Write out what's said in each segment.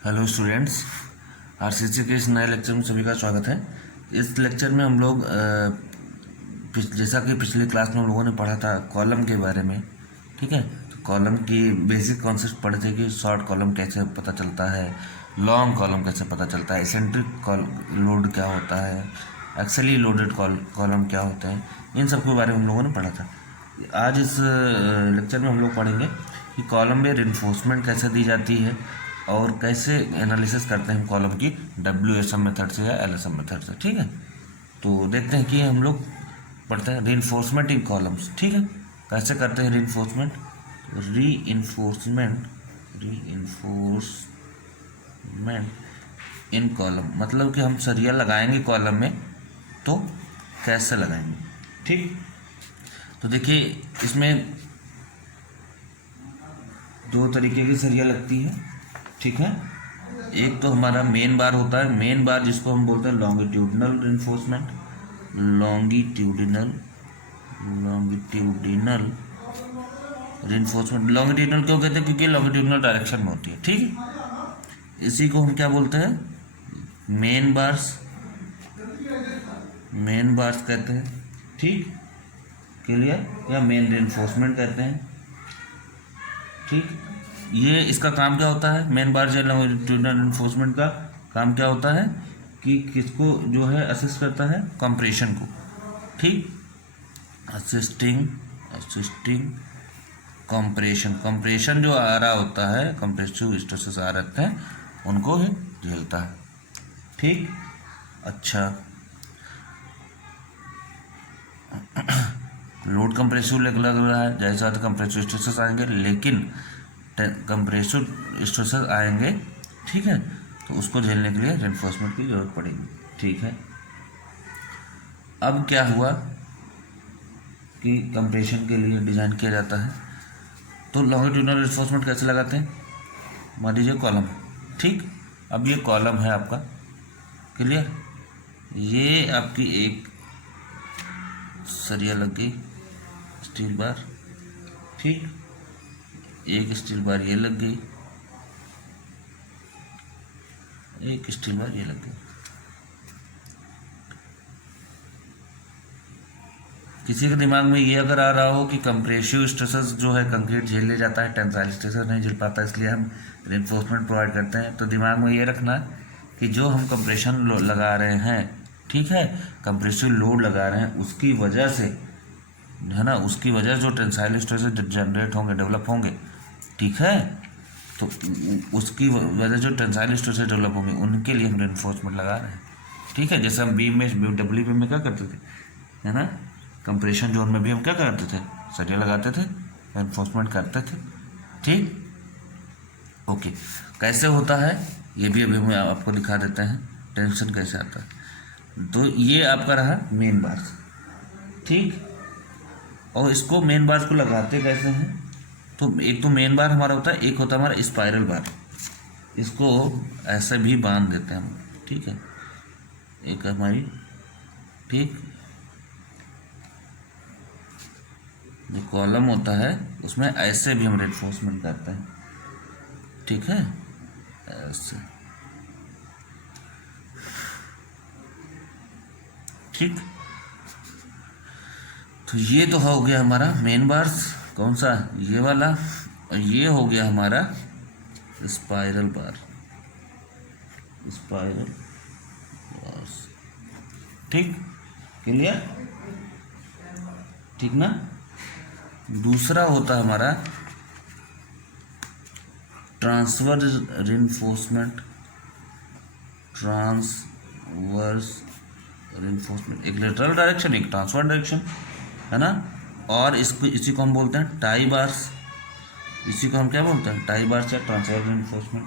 Hello students, RCC के इस नए लेक्चर में सभी का स्वागत है। इस लेक्चर में हम लोग जैसा कि पिछली क्लास में हम लोगों ने पढ़ा था कॉलम के बारे में। ठीक है, तो कॉलम की बेसिक कॉन्सेप्ट पढ़े थे कि शॉर्ट कॉलम कैसे पता चलता है, लॉन्ग कॉलम कैसे पता चलता है, एसेंट्रिक लोड क्या होता है, एक्सेली लोडेड कॉलम क्या होते हैं, इन सब के बारे में हम लोगों ने पढ़ा था। आज इस लेक्चर में हम लोग पढ़ेंगे कि कॉलम में रिइंफोर्समेंट कैसे दी जाती है और कैसे एनालिसिस करते हैं हम कॉलम की WSM मेथड से या LSM मेथड से। ठीक है, तो देखते हैं कि हम लोग पढ़ते हैं रिइंफोर्समेंट इन कॉलम्स। ठीक है, कैसे करते हैं रिइंफोर्समेंट। रीइंफोर्समेंट इन कॉलम मतलब कि हम सरिया लगाएंगे कॉलम में, तो कैसे लगाएंगे। ठीक, तो देखिए इसमें दो तरीके की सरिया लगती है। ठीक है, एक तो हमारा मेन बार होता है, मेन बार जिसको हम बोलते हैं longitudinal reinforcement. Longitudinal reinforcement longitudinal क्यों कहते हैं? क्योंकि लॉन्गिट्यूडिनल डायरेक्शन में होती है। ठीक है, इसी को हम क्या बोलते हैं? मेन बार्स कहते हैं। ठीक, क्लियर, या मेन रिइंफोर्समेंट कहते हैं। ठीक, ये इसका काम क्या होता है? मेन बार या लॉन्गिट्यूडिनल रिइंफोर्समेंट का काम क्या होता है कि किसको जो है असिस्ट करता है? कंप्रेशन को। ठीक, असिस्टिंग कंप्रेशन जो आ रहा होता है, कंप्रेसिव स्ट्रेसेस आ रहते हैं, उनको ही झेलता है। ठीक, अच्छा, लोड कंप्रेसिव लग रहा है, जैसा कंप्रेसिव स्ट्रेसेस आएंगे, लेकिन कंप्रेसिव स्ट्रेसेस आएंगे। ठीक है, तो उसको झेलने के लिए रिइंफोर्समेंट की जरूरत पड़ेगी। ठीक है, अब क्या हुआ कि कंप्रेशन के लिए डिज़ाइन किया जाता है, तो लॉन्गिट्यूडिनल रिइंफोर्समेंट कैसे लगाते हैं? मान लीजिए कॉलम है। ठीक, अब ये कॉलम है आपका, क्लियर, ये आपकी एक सरिया लग गई, स्टील बार। ठीक, एक स्टील बार ये लग गई, एक स्टील बार ये लग गई। किसी के दिमाग में ये अगर आ रहा हो कि कंप्रेसिव स्ट्रेसेस जो है कंक्रीट झेल ले जाता है, टेंसाइल स्ट्रेसेस नहीं झेल पाता, इसलिए हम रिइंफोर्समेंट प्रोवाइड करते हैं, तो दिमाग में ये रखना कि जो हम कंप्रेशन लगा रहे हैं, ठीक है, कंप्रेसिव लोड लगा रहे हैं, उसकी वजह से है ना, उसकी वजह से जो टेंसाइल स्ट्रेसेस जनरेट होंगे, डेवलप होंगे, ठीक है, तो उसकी वजह जो टेंसाइल स्ट्रेसेस डेवलप होंगे उनके लिए हम रिइंफोर्समेंट लगा रहे हैं। ठीक है, जैसे हम बीम में डब्ल्यू बीम में क्या करते थे, है ना, कंप्रेशन जोन में भी हम क्या करते थे? सरिया लगाते थे, एनफोर्समेंट करते थे। ठीक, ओके, कैसे होता है ये भी अभी हम आपको दिखा देते हैं, टेंशन कैसे आता है। तो ये आपका रहा मेन बार। ठीक, और इसको मेन बार को लगाते कैसे हैं? तो एक तो मेन बार हमारा होता है, एक होता है हमारा स्पाइरल बार, इसको ऐसे भी बांध देते हैं हम। ठीक है, एक हमारी, ठीक, जो कॉलम होता है उसमें ऐसे भी हम रिइंफोर्समेंट करते हैं। ठीक है, ऐसे। ठीक, तो ये तो हो गया हमारा मेन बार्स, कौन सा? ये वाला। और ये हो गया हमारा स्पाइरल बार, स्पाइरल बार्स। ठीक, क्लियर, ठीक ना। दूसरा होता है हमारा ट्रांसवर्स रिइंफोर्समेंट, एक लेटरल डायरेक्शन, एक ट्रांसवर्स डायरेक्शन, है ना। और इसी को हम बोलते हैं टाई बार्स, इसी को हम क्या बोलते हैं? टाई बार्स या ट्रांसवर्स रिइंफोर्समेंट।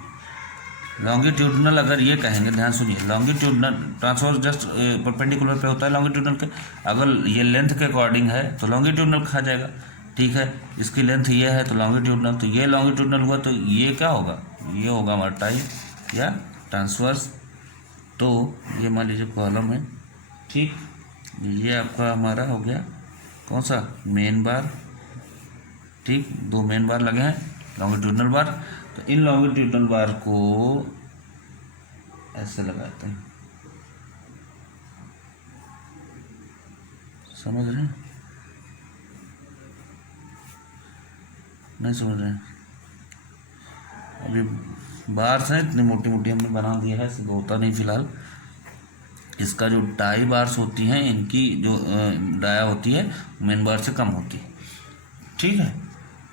लॉन्गिट्यूडिनल अगर ये कहेंगे, ध्यान सुनिए, लॉन्गिट्यूडिनल ट्रांसवर्स जस्ट परपेंडिकुलर पे होता है लॉन्गिट्यूडिनल के, अगर ये लेंथ के अकॉर्डिंग है तो लॉन्गिट्यूडिनल कहा जाएगा। ठीक है, इसकी लेंथ ये है तो लॉन्गिट्यूडिनल, तो ये लॉन्गिट्यूडिनल हुआ, तो ये क्या होगा? ये होगा हमारा टाई या ट्रांसवर्स। तो ये मान लीजिए कॉलम है। ठीक, ये आपका हमारा हो गया कौन सा? मेन बार। ठीक, दो मेन बार लगे हैं, लॉन्गिट्यूडिनल बार। तो इन लॉन्गिट्यूडिनल बार को ऐसे लगाते हैं, समझ रहे हैं? नहीं समझ रहे हैं? अभी बार्स हैं इतनी मोटी मोटी हमने बना दिया है, ऐसे तो होता नहीं फिलहाल। इसका जो टाई बार्स होती हैं, इनकी जो डाया होती है मेन बार से कम होती है, ठीक है।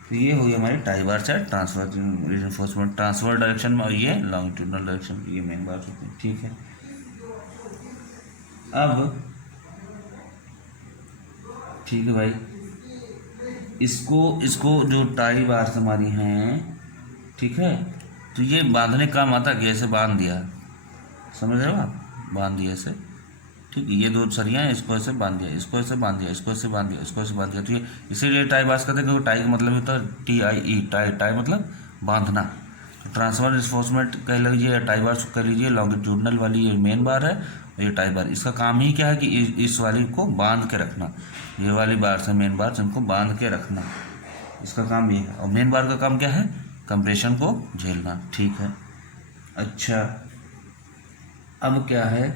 तो ये हुई हमारी टाई बार से ट्रांसफर रिइंफोर्समेंट, ट्रांसफर डायरेक्शन में, और ये लॉन्गिट्यूडनल डायरेक्शन, ये मेन बार होती है, ठीक है। अब ठीक है भाई, इसको इसको जो टाई बार्स हमारी हैं, ठीक है, तो ये बांधने काम आता है कि ऐसे बांध दिया, समझ रहे हो आप, बांध दिया ऐसे, ठीक है। ये दो सरियाँ हैं, इसको ऐसे बांध दिया, इसको ऐसे बांध दिया, इसको ऐसे बांध दिया, इसको ऐसे बांध दिया, तो ये इसीलिए टाई बार्स कहते हैं, क्योंकि टाई का मतलब होता है TIE, टाई, टाई मतलब बांधना। तो ट्रांसफर रिइंफोर्समेंट कह लीजिए, टाई बार्स कह लीजिए, लॉन्गिट्यूडनल वाली ये मेन बार है और ये टाई बार, इसका काम ही क्या है कि इस वाली को बांध के रखना, ये वाली बार से मेन बार इनको बांध के रखना, इसका काम ये है। और मेन बार का काम क्या है? कंप्रेशन को झेलना, ठीक है। अच्छा, अब क्या है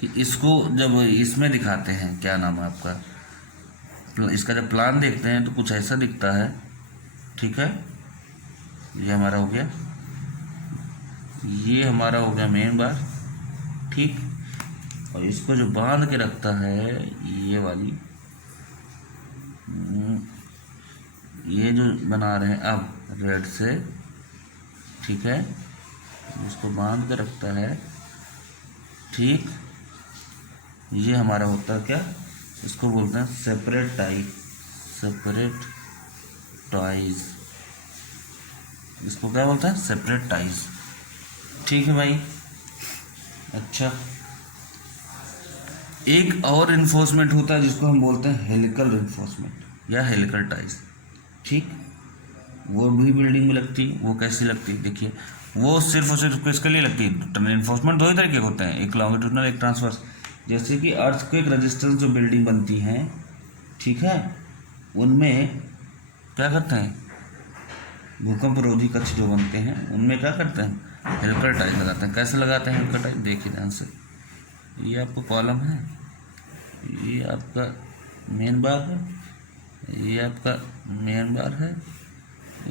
कि इसको जब इसमें दिखाते हैं, क्या नाम है आपका, इसका जब प्लान देखते हैं तो कुछ ऐसा दिखता है, ठीक है। ये हमारा हो गया, ये हमारा हो गया मेन बार, ठीक। और इसको जो बांध के रखता है, ये वाली, ये जो बना रहे हैं अब रेड से, ठीक है, इसको बांध के रखता है, ठीक। ये हमारा होता है क्या, इसको बोलते हैं सेपरेट टाई, सेपरेट टाइज, इसको क्या बोलते हैं? सेपरेट टाइज, ठीक है भाई। अच्छा, एक और इन्फोर्समेंट होता है जिसको हम बोलते हैं हेलिकल इन्फोर्समेंट या हेलिकल टाइज, ठीक। वो भी बिल्डिंग में लगती है। वो कैसी लगती है? देखिए, वो सिर्फ और सिर्फ किसके लिए लगती है? इन्फोर्समेंट दो ही तरीके के होते हैं, एक लॉन्गिट्यूडनल, एक ट्रांसवर्स। जैसे कि अर्थक्वेक रेजिस्टेंस जो बिल्डिंग बनती हैं, ठीक है, उनमें क्या करते हैं, भूकंप रोधी कक्ष जो बनते हैं उनमें क्या करते हैं? हेलिकल टाइज लगाते हैं। कैसे लगाते हैं हेलिकल टाइज? देखिए ध्यान से, ये आपको कॉलम है, ये आपका मेन बार है, ये आपका मेन बार है,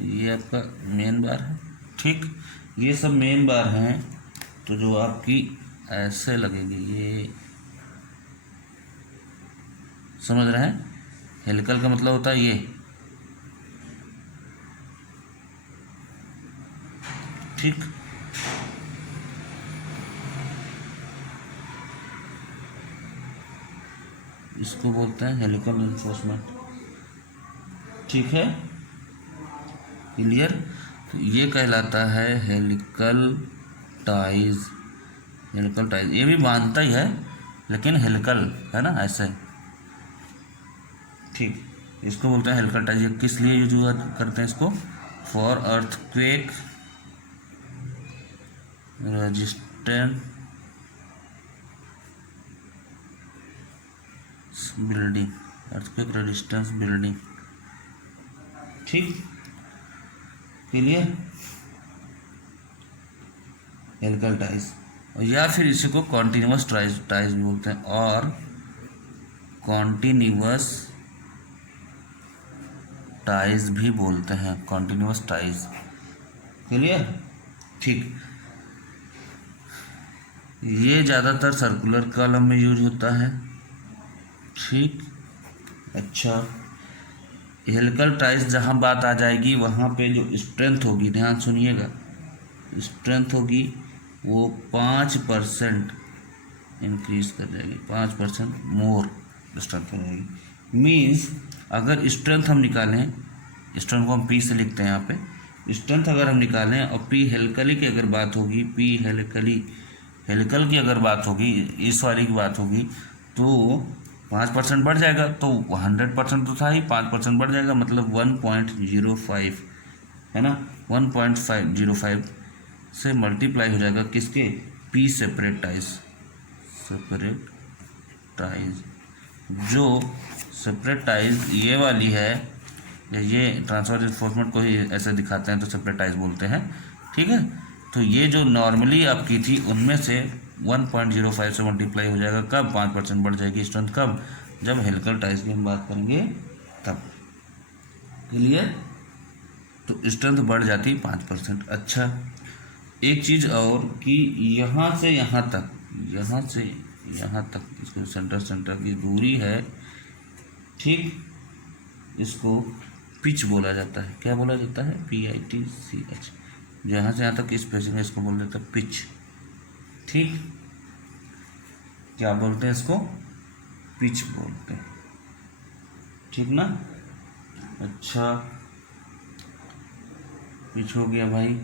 ये आपका मेन बार है, ठीक। ये सब मेन बार हैं, तो जो आपकी ऐसे लगेगी, ये समझ रहे हैं? हेलिकल का मतलब होता है ये, ठीक। इसको बोलते हैं हेलिकल इन्फोर्समेंट, ठीक है, क्लियर। तो ये कहलाता है हेलिकल टाइज, हेलिकल टाइज। ये भी बांधता ही है लेकिन हेलिकल है ना, ऐसे, ठीक। इसको बोलते हैं हेलिकल टाइज। ये किस लिए यूज करते हैं इसको? For earthquake resistant building, earthquake resistance building, ठीक, क्लियर, हेलिकल टाइज। या फिर इसी को कॉन्टिन्यूअस टाइज भी बोलते हैं, और कॉन्टिन्यूअस टाइज भी बोलते हैं, कॉन्टिन्यूअस टाइज, क्लियर, ठीक। ये ज़्यादातर सर्कुलर कॉलम में यूज होता है, ठीक। अच्छा, हेलिकल टाइज जहाँ बात आ जाएगी वहाँ पे जो स्ट्रेंथ होगी, ध्यान सुनिएगा, स्ट्रेंथ होगी वो 5% इंक्रीज कर जाएगी, 5% मोर स्ट्रेंथ हो जाएगी। मीन्स अगर स्ट्रेंथ हम निकालें, स्ट्रेंथ को हम P से लिखते हैं यहाँ पे, स्ट्रेंथ अगर हम निकालें और P हेलिकली की अगर बात होगी, P हेलिकल की अगर बात होगी, इस वाली की बात होगी, तो 5% बढ़ जाएगा, तो 100% तो था ही, 5% बढ़ जाएगा, मतलब 1.05 है ना, 1.505 से मल्टीप्लाई हो जाएगा किसके? P separate ties. जो सेपरेट टाइज ये वाली है, ये ट्रांसफर इन्फोर्समेंट को ही ऐसे दिखाते हैं तो सेपरेट टाइज बोलते हैं, ठीक है। तो ये जो नॉर्मली आपकी थी उनमें से 1.05 से मल्टीप्लाई हो जाएगा। कब? 5% बढ़ जाएगी स्ट्रेंथ। कब? जब हेलिकल टाइज की हम बात करेंगे तब। क्लियर? तो स्ट्रेंथ बढ़ जाती 5%। अच्छा, एक चीज़ और कि यहाँ से यहाँ तक, यहाँ से यहाँ तक इसको सेंटर की दूरी है, ठीक, इसको पिच बोला जाता है। क्या बोला जाता है? PITCH। यहाँ से यहाँ तक स्पेसिंग है, इसको बोल देते हैं पिच। ठीक, क्या बोलते हैं इसको? पिच बोलते हैं। ठीक ना? अच्छा, पिच हो गया भाई।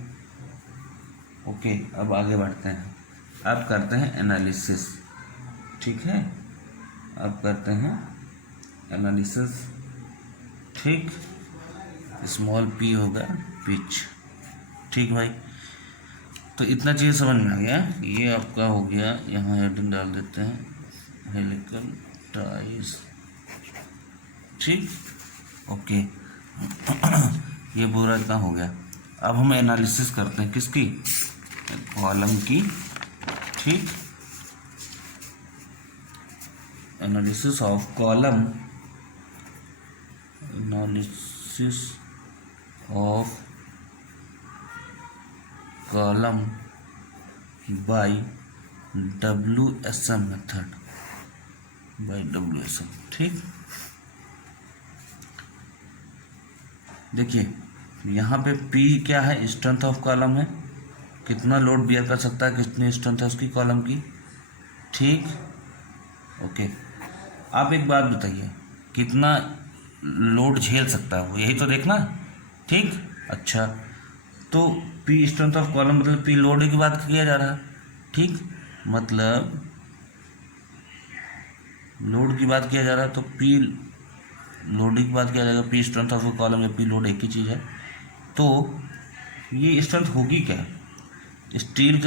ओके, अब आगे बढ़ते हैं। अब करते हैं एनालिसिस। ठीक है, अब करते हैं एनालिसिस। ठीक, स्मॉल p होगा पिच। ठीक भाई, तो इतना चीज़ समझ में आ गया। ये आपका हो गया, यहाँ हेडिंग डाल देते हैं हेलिकल टाइज। ठीक, ओके। ये पूरा इतना हो गया। अब हम एनालिसिस करते हैं किसकी? कॉलम की। ठीक, analysis of column, analysis of column by WSM method, by WSM। ठीक, देखिए यहाँ पे P क्या है? स्ट्रेंथ ऑफ कॉलम है, कितना लोड बियर कर सकता है, कितनी स्ट्रेंथ है उसकी कॉलम की। ठीक, ओके। आप एक बात बताइए, कितना लोड झेल सकता है वो, यही तो देखना। ठीक, अच्छा, तो P स्ट्रेंथ ऑफ कॉलम मतलब P लोड की बात किया जा रहा है। ठीक, मतलब लोड की बात किया जा रहा है, तो P लोड की बात किया जाएगा। P स्ट्रेंथ ऑफ कॉलम या P लोड एक ही चीज़ है। तो ये स्ट्रेंथ होगी क्या? स्टील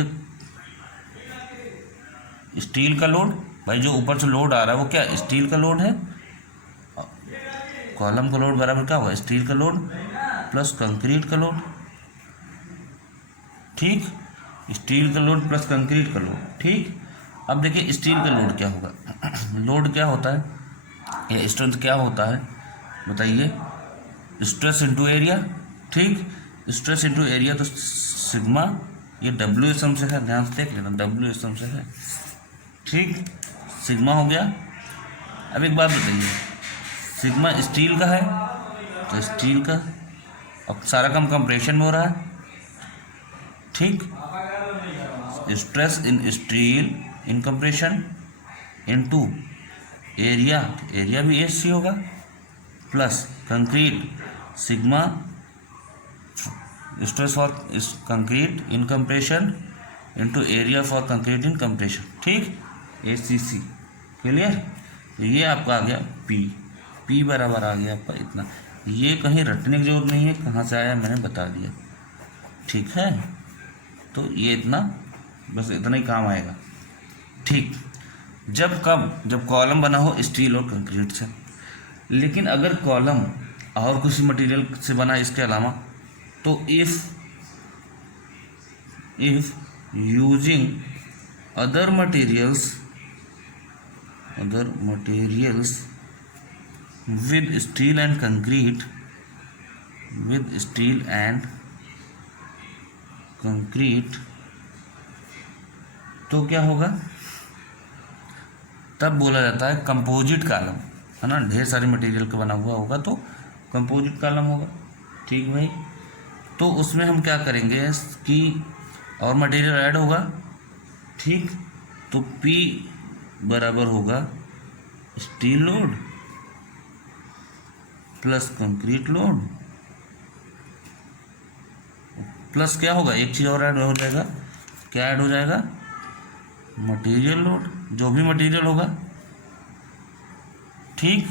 का लोड भाई, जो ऊपर से लोड आ रहा है वो क्या स्टील का लोड है। कॉलम का लोड बराबर क्या होगा? स्टील का लोड प्लस कंक्रीट का लोड। ठीक, स्टील का लोड प्लस कंक्रीट का लोड। ठीक, अब देखिए स्टील का लोड क्या होगा? लोड क्या होता है या स्ट्रेंथ क्या होता है बताइए? Stress into area. ठीक, स्ट्रेस इनटू एरिया, तो सिग्मा, ये WSM से है, ध्यान से देख लेना, WSM से है। ठीक, सिग्मा हो गया। अब एक बात बताइए, सिग्मा स्टील का है तो स्टील का, अब सारा काम कंप्रेशन में हो रहा है। ठीक, stress in steel in compression into area, area भी SC होगा, plus concrete, sigma stress for concrete in compression into area for concrete in compression. ठीक, ACC। क्लियर? तो ये आपका आ गया P बराबर आ गया आपका इतना। ये कहीं रटने की जरूरत नहीं है, कहाँ से आया मैंने बता दिया। ठीक है, तो ये इतना, बस इतना ही काम आएगा। ठीक, जब कॉलम बना हो स्टील और कंक्रीट से। लेकिन अगर कॉलम और किसी मटेरियल से बना इसके अलावा, तो if using other materials with steel and concrete, तो क्या होगा? तब बोला जाता है कंपोजिट कॉलम, है ना। ढेर सारे मटेरियल का बना हुआ होगा तो कंपोजिट कॉलम होगा। ठीक भाई, तो उसमें हम क्या करेंगे कि और मटेरियल ऐड होगा। ठीक, तो P बराबर होगा steel load plus concrete load plus क्या होगा? एक चीज़ और ऐड हो जाएगा। क्या ऐड हो जाएगा? मटेरियल लोड, जो भी मटेरियल होगा। ठीक,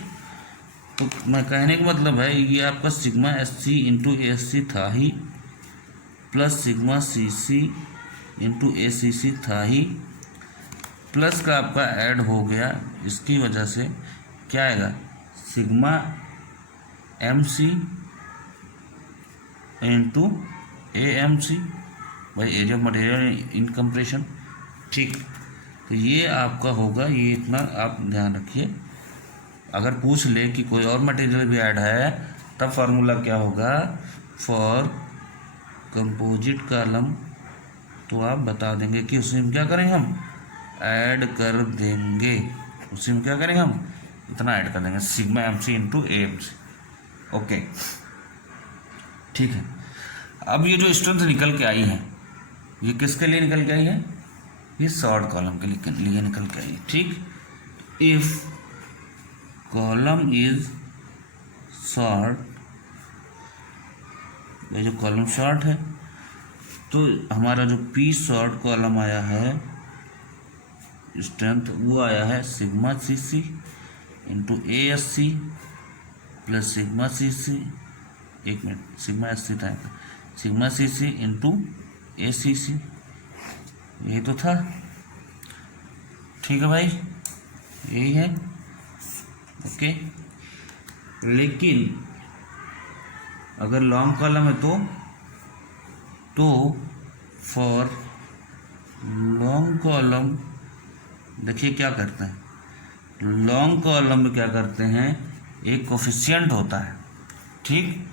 तो मैं कहने का मतलब है ये आपका सिग्मा SC इंटू ASC था ही, plus sigma CC into ACC था ही, प्लस का आपका ऐड हो गया। इसकी वजह से क्या आएगा? Sigma MC into AMC। भाई area of material in compression. ठीक, तो ये आपका होगा, ये इतना आप ध्यान रखिए। अगर पूछ ले कि कोई और मटेरियल भी ऐड है तब फार्मूला क्या होगा फॉर कंपोजिट कॉलम, तो आप बता देंगे कि उसी में क्या करेंगे हम ऐड कर देंगे, उसी में क्या करेंगे हम इतना ऐड कर देंगे sigma M C into A M C. Okay ठीक है। अब ये जो स्ट्रेंथ निकल के आई है ये किसके लिए निकल के आई है, ये शॉर्ट कॉलम के लिए निकल के आई है। ठीक, इफ कॉलम इज शॉर्ट, ये जो कॉलम शॉर्ट है तो हमारा जो पी शॉर्ट कॉलम आया है स्ट्रेंथ वो आया है sigma C C into A S C plus sigma C C, एक मिनट सिग्मा एस सी था, sigma C C into A C सी, यही तो था। ठीक है भाई, यही है। ओके, लेकिन अगर लॉन्ग कॉलम है तो फॉर लॉन्ग कॉलम देखिए क्या करते हैं, लॉन्ग कॉलम में क्या करते हैं एक कोफिशिएंट होता है, ठीक,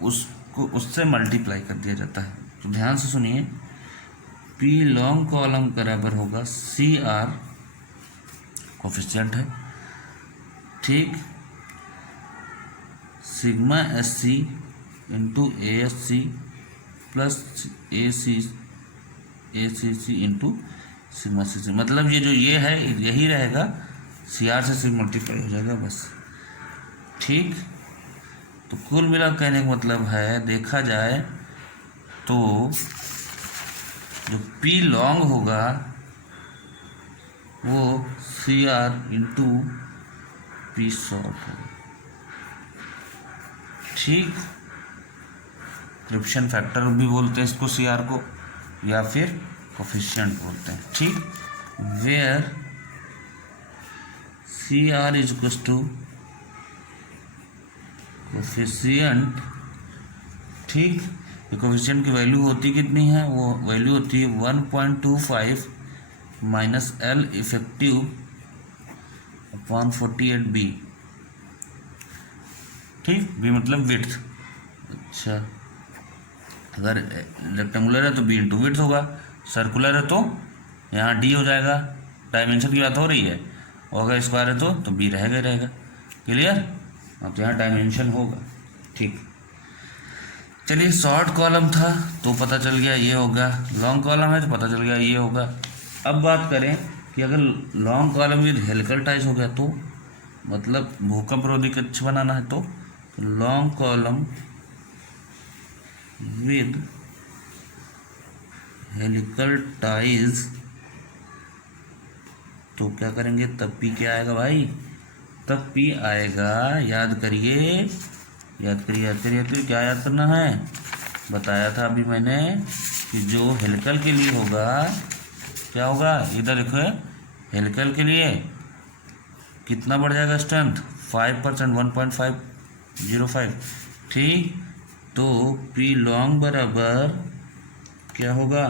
उसको उससे मल्टीप्लाई कर दिया जाता है। तो ध्यान से सुनिए, पी लॉन्ग कॉलम बराबर होगा सी आर, कोफिशिएंट है, ठीक, sigma S C into A S C plus A C C into sigma C C, मतलब ये जो ये है यही रहेगा, सी आर से मल्टीप्लाई हो जाएगा बस। ठीक, तो कुल मिला कहने का मतलब है देखा जाए तो जो पी लॉन्ग होगा वो C R into P short होगा। ठीक, क्रिप्शन फैक्टर भी बोलते हैं इसको सी आर को, या फिर कोफिशिएंट बोलते हैं। ठीक, where C R is equal to coefficient, ठीक, कोफिशिएंट की वैल्यू होती कितनी है, वो वैल्यू होती है 1.25 minus L effective upon 48 B. ठीक, बी मतलब विड्थ। अच्छा, अगर रेक्टेंगुलर है तो बी इंटू विड्थ होगा, सर्कुलर है तो यहाँ डी हो जाएगा, डायमेंशन की बात हो रही है, और अगर स्क्वायर है तो बी रहेगा ही रहेगा। क्लियर, अब तो यहाँ डायमेंशन होगा। ठीक, चलिए शॉर्ट कॉलम था तो पता चल गया ये होगा, लॉन्ग कॉलम है तो पता चल गया ये होगा। अब बात करें कि अगर long column with helical ties हो गया तो मतलब भूकंप रोधी कक्ष बनाना है तो long column with helical ties, तो क्या करेंगे तब पी क्या आएगा भाई, तब पी आएगा, याद करिए क्या याद करना है, बताया था अभी मैंने कि जो हेलिकल के लिए होगा क्या होगा, इधर देखो हेलिकल के लिए कितना बढ़ जाएगा स्ट्रेंथ 5%, 1.505। ठीक, तो पी लॉन्ग बराबर क्या होगा,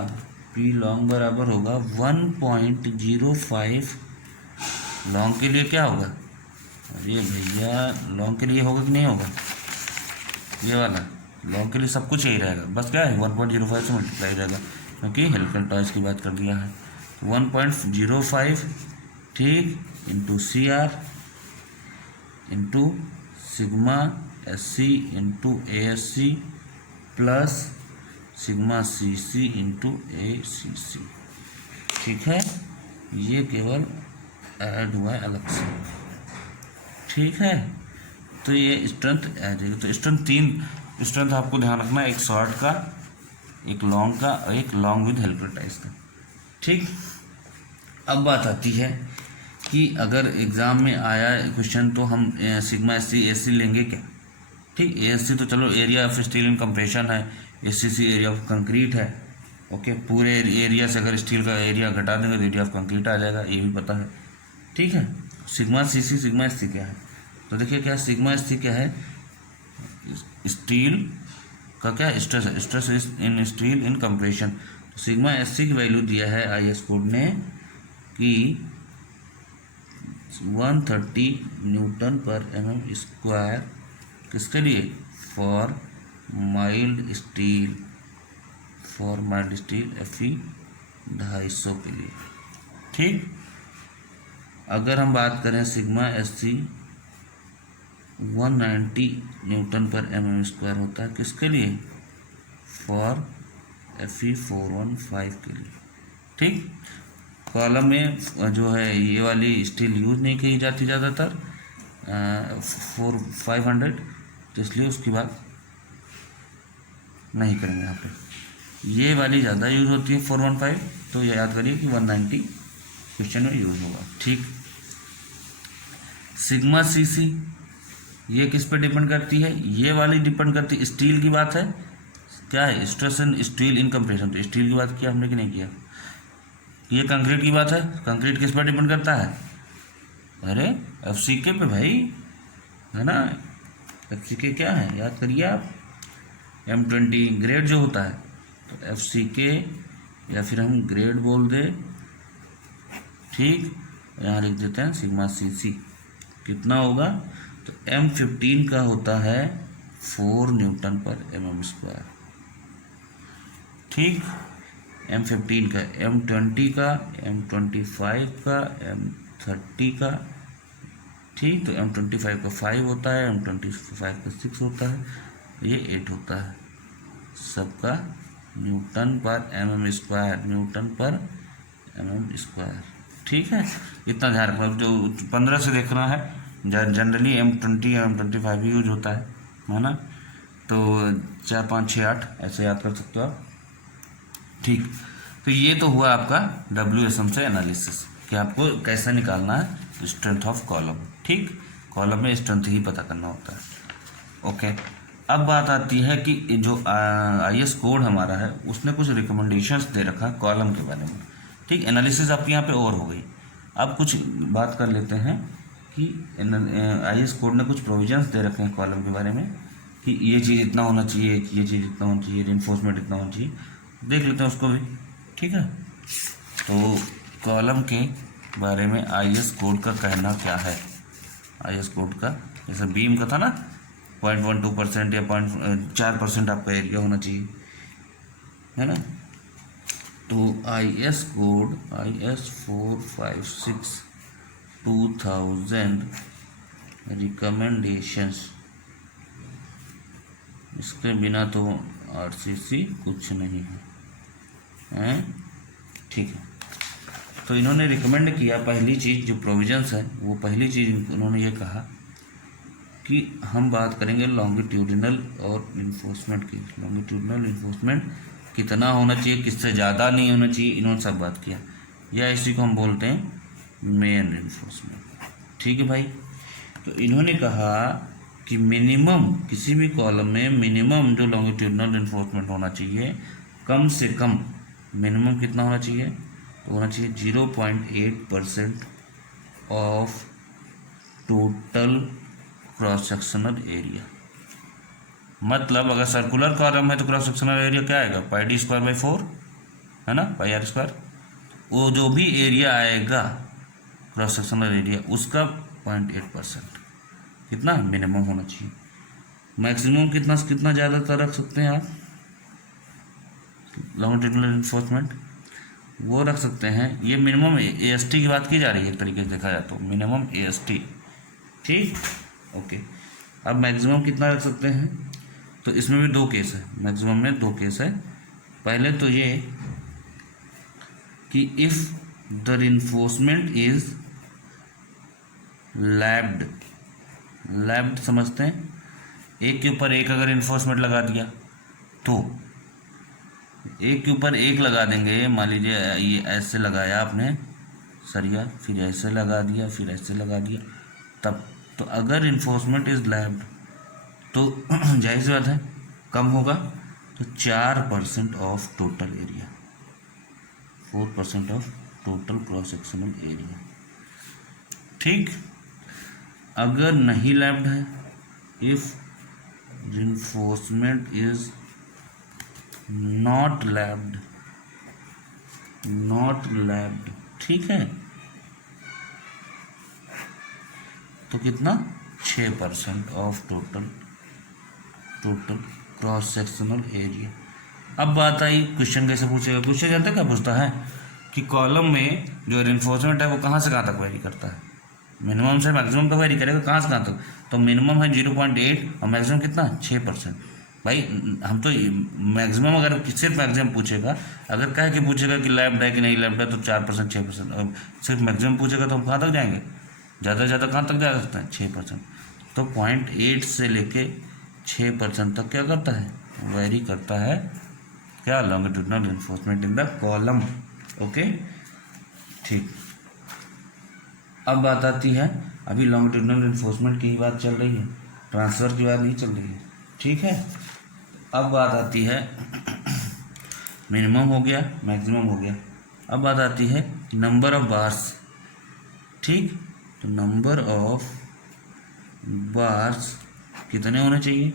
पी लॉन्ग बराबर होगा 1.05। लॉन्ग के लिए क्या होगा, अरे भैया लॉन्ग के लिए होगा कि नहीं होगा, ये वाला लॉन्ग के लिए सब कुछ यही रहेगा, बस क्या है 1.05 से मल्टीप्लाई रहेगा क्योंकि हेलिकल टॉयज की बात कर दिया है। 1.05 ठीक into C R into sigma S C into A S C plus sigma C C into A C C. ठीक है, ये केवल ऐड हुआ है अलग से। ठीक है, तो ये स्ट्रेंथ आ जाएगी। तो स्ट्रेंथ 3 स्ट्रेंथ आपको ध्यान रखना है, एक शॉर्ट का, एक लॉन्ग का और एक लॉन्ग विद हेलिकल टाइज का। ठीक, अब बात आती है कि अगर एग्ज़ाम में आया क्वेश्चन तो हम सिग्मा एस सी लेंगे क्या। ठीक, एस सी तो चलो area of steel in compression है, S C area of concrete है। ओके, पूरे एरिया से अगर स्टील का एरिया घटा देंगे तो एरिया ऑफ कंक्रीट आ जाएगा, ये भी पता है। ठीक है, सिग्मा सी सी सिग्मा एस सी क्या है, तो देखिए क्या सिग्मा एस सी क्या है, स्टील का क्या स्ट्रेस है, stress in steel in compression. Sigma S C की वैल्यू दिया है आई एस कोड ने कि 130 न्यूटन पर एम स्क्वायर, किसके लिए? फॉर माइल्ड स्टील, FE 250 के लिए। ठीक, अगर हम बात करें सिग्मा एस सी 190 न्यूटन पर एम स्क्वायर होता है, किसके लिए? फॉर FE 415 के लिए। ठीक, कॉलम में जो है ये वाली स्टील यूज नहीं की जाती ज़्यादातर 500, तो इसलिए उसकी बात नहीं करेंगे यहाँ पे। ये वाली ज़्यादा यूज होती है 415, तो ये याद करिए कि 190 क्वेश्चन में यूज होगा। ठीक, सिग्मा CC ये किस पे डिपेंड करती है? ये वाली डिपेंड करती है, स्टील की बात है, क्या है? Stress in steel in compression, तो स्टील की बात किया हमने कि नहीं किया? ये कंक्रीट की बात है, कंक्रीट किस पर डिपेंड करता है? अरे FCK पे भाई, है ना? FCK क्या है, याद करिए आप, M20 ग्रेड जो होता है, तो FCK या फिर हम ग्रेड बोल दे। ठीक, यहाँ लिख देते हैं सिग्मा CC कितना होगा, तो M15 का होता है 4 न्यूटन पर mm स्क्वायर। ठीक, M15 का, M20 का, M25 का, M30 का। ठीक, तो M25 का 5 होता है, M25 का 6 होता है, ये 8 होता है, सबका न्यूटन पर mm स्क्वायर, न्यूटन पर mm स्क्वायर। ठीक है, इतना ध्यान रखना, जो 15 से देखना है, जनरली M20 या M25 यूज होता है ना? तो 4 5 6 8 ऐसे याद कर सकते हो आप। ठीक, तो ये तो हुआ आपका WSM से एनालिसिस कि आपको कैसा निकालना है स्ट्रेंथ ऑफ कॉलम। ठीक, कॉलम में स्ट्रेंथ ही पता करना होता है। ओके, अब बात आती है कि जो IS कोड हमारा है उसने कुछ रिकमेंडेशंस दे रखा है कॉलम के बारे में। ठीक, एनालिसिस आपकी यहाँ पे और हो गई। अब कुछ बात कर लेते हैं कि IS कोड ने कुछ प्रोविजंस दे रखे हैं कॉलम के बारे में कि ये चीज़ इतना होना चाहिए, ये चीज़ इतना होना चाहिए, रेनफोर्समेंट इतना होना चाहिए। देख लेते हैं उसको भी। ठीक है, तो कॉलम के बारे में IS कोड का कहना क्या है? IS कोड का, जैसे बीम का था ना, 0.12% या 0.4% आपका एरिया होना चाहिए, है ना? तो IS कोड IS 456 2000 रिकमेंडेशंस, इसके बिना तो RCC कुछ नहीं है। ठीक है, तो इन्होंने रिकमेंड किया, पहली चीज़ जो प्रोविजंस है वो पहली चीज़ उन्होंने ये कहा कि हम बात करेंगे लॉन्गिट्यूडिनल और इन्फोर्समेंट की। लॉन्गिट्यूडिनल इन्फोर्समेंट कितना होना चाहिए, किससे ज़्यादा नहीं होना चाहिए, इन्होंने सब बात किया, या इसी को हम बोलते हैं मेन इन्फोर्समेंट। ठीक है भाई, तो इन्होंने कहा कि मिनिमम किसी भी कॉलम में मिनिमम जो लॉन्गिट्यूडिनल इन्फोर्समेंट होना चाहिए, कम से कम मिनिमम कितना होना चाहिए, तो होना चाहिए 0.8% of total cross sectional area. मतलब अगर सर्कुलर कॉलम है तो क्रॉस सेक्शनल एरिया क्या आएगा, πd²/4, है ना, πr²। वो जो भी एरिया आएगा क्रॉस सेक्शनल एरिया उसका 0.8% कितना मिनिमम होना चाहिए। मैक्सिमम कितना कितना ज़्यादातर रख सकते हैं आप लॉन्गिट्यूडिनल इन्फोर्समेंट, वो रख सकते हैं। ये मिनिमम AST की बात की जा रही है एक तरीके से देखा जाए तो, मिनिमम AST। ठीक, ओके, अब मैक्सिमम कितना रख सकते हैं, तो इसमें भी 2 केस है, मैक्सिमम में 2 केस है। पहले तो ये कि इफ़ द रिइंफोर्समेंट इज लैब्ड, लैब्ड समझते हैं, एक के ऊपर एक अगर इन्फोर्समेंट लगा दिया तो एक के ऊपर एक लगा देंगे। मान लीजिए ये ऐसे लगाया आपने सरिया, फिर ऐसे लगा दिया, फिर ऐसे लगा दिया, तब तो अगर इन्फोर्समेंट इज लैब्ड तो जाहिर सी बात है कम होगा, तो 4% of total area, 4% of total cross sectional area. ठीक, अगर नहीं लैब्ड है, if reinforcement is not labbed, not lapped, ठीक है, तो कितना 6% of total cross sectional area. अब बात आई क्वेश्चन कैसे पूछेगा। क्वेश्चन जानते हैं क्या पूछता है कि कॉलम में जो रेनफोर्समेंट है वो कहाँ से कहाँ तक वेरी करता है, मिनिमम से मैक्सिमम तक वेरी करेगा, कहाँ से कहाँ तक, तो मिनिमम है 0.8 और मैक्सिमम कितना 6%। भाई हम तो मैक्सिमम, अगर सिर्फ मैक्सिमम पूछेगा, अगर कह के पूछेगा कि लैब्ड है कि नहीं लैब्ड है तो 4% 6%, और सिर्फ मैक्सिमम पूछेगा तो हम कहाँ तक जाएंगे, ज़्यादा से ज़्यादा कहाँ तक जा सकते हैं 6%। तो 0.8 से लेके 6% तक क्या करता है, वेरी करता है क्या, longitudinal reinforcement in the column. Okay ठीक। अब बात आती है, अभी लॉन्गिट्यूडनल रेनफोर्समेंट की ही बात चल रही है, ट्रांसफ़र की बात नहीं चल रही है, ठीक है। अब बात आती है मिनिमम हो गया, मैक्सिमम हो गया, अब बात आती है नंबर ऑफ बार्स, ठीक। तो नंबर ऑफ बार्स कितने होने चाहिए,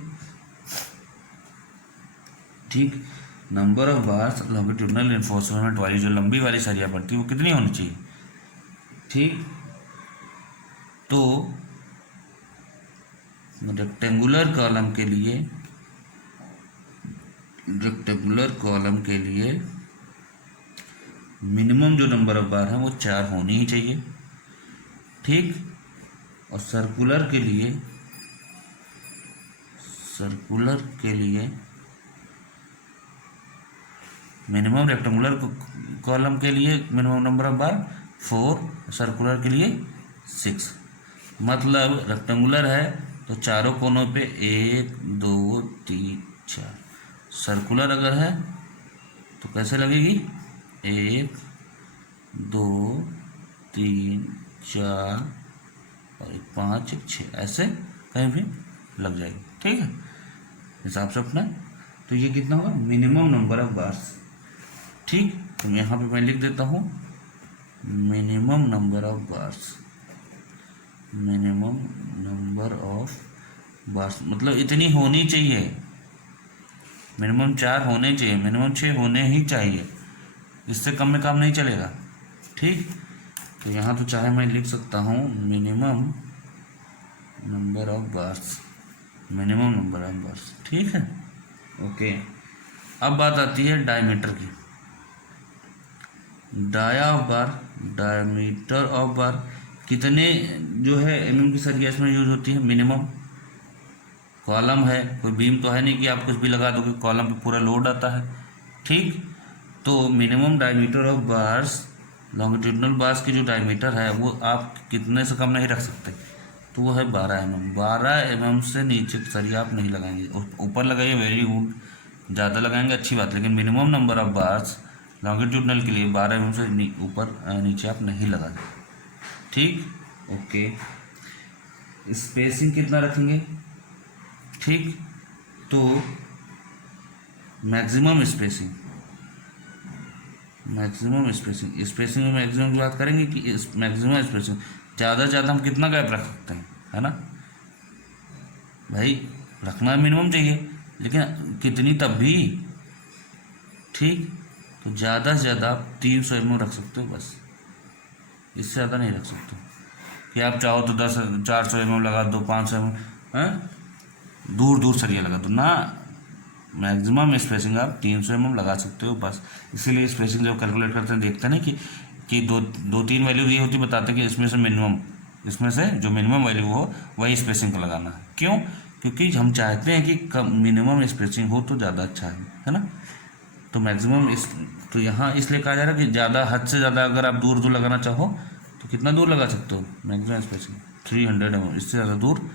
ठीक। Number of bars longitudinal reinforcement वाली जो लंबी वाली सरिया पड़ती है वो कितनी होनी चाहिए, ठीक। तो रेक्टेंगुलर कॉलम के लिए मिनिमम जो नंबर ऑफ बार है वो 4 होनी ही चाहिए, ठीक। और सर्कुलर के लिए मिनिमम रेक्टेंगुलर कॉलम के लिए minimum number of bar 4, circular के लिए 6। मतलब रेक्टेंगुलर है तो चारों कोनों पे 1 2 3 4, सर्कुलर अगर है तो कैसे लगेगी 1 2 3 4 और 5 6, ऐसे कहीं भी लग जाएगी, ठीक है, हिसाब से अपना। तो ये कितना होगा मिनिमम नंबर ऑफ बार्स, ठीक। तो यहाँ पे मैं लिख देता हूँ मिनिमम नंबर ऑफ बार्स, मतलब इतनी होनी चाहिए, मिनिमम 4 होने चाहिए, मिनिमम 6 होने ही चाहिए, इससे कम में काम नहीं चलेगा, ठीक। तो यहाँ तो चाहे मैं लिख सकता हूँ मिनिमम नंबर ऑफ बार्स, ठीक है, ओके। अब बात आती है डायमीटर की। डायमीटर ऑफ बार कितने जो है mm की सरिया इसमें यूज होती है, मिनिमम। कॉलम है, कोई बीम तो है नहीं कि आप कुछ भी लगा दोगे, कॉलम पे पूरा लोड आता है, ठीक। तो minimum diameter of bars, longitudinal bars की जो डायमीटर है वो आप कितने से कम नहीं रख सकते, तो वो है 12 mm। 12 mm से नीचे सरिया आप नहीं लगाएंगे, ऊपर लगाइए वेरी गुड, ज़्यादा लगाएंगे अच्छी बात, लेकिन minimum number of bars longitudinal के लिए 12 mm से ऊपर नीचे आप नहीं लगाएंगे, ठीक, ओके। स्पेसिंग कितना रखेंगे, ठीक। तो मैक्सिमम स्पेसिंग में मैक्सिमम की बात करेंगे कि मैक्सिमम स्पेसिंग, ज़्यादा से ज़्यादा हम कितना गैप रख सकते हैं, है ना भाई, रखना मिनिमम चाहिए, लेकिन कितनी तब भी, ठीक। तो ज़्यादा से ज़्यादा आप 300 mm रख सकते हो बस, इससे ज़्यादा नहीं रख सकते। कि आप चाहो तो 400 mm लगा दो, 500 mm दूर दूर सरिया लगा दो ना, मैक्सिमम स्पेसिंग आप 300 mm लगा सकते हो बस। इसीलिए स्पेसिंग जब कैलकुलेट करते हैं देखते हैं ना कि दो तीन वैल्यू ये होती, बताते हैं कि इसमें से जो मिनिमम वैल्यू हो वही स्पेसिंग को लगाना है। क्यों? क्योंकि हम चाहते हैं कि कम मिनिमम स्पेसिंग हो तो ज़्यादा अच्छा है ना। तो मैक्सिमम तो यहाँ इसलिए कहा जा रहा है कि ज़्यादा, हद से ज़्यादा अगर आप दूर लगाना चाहो तो कितना दूर लगा सकते हो, मैक्सिमम स्पेसिंग 300 mm, इससे ज़्यादा दूर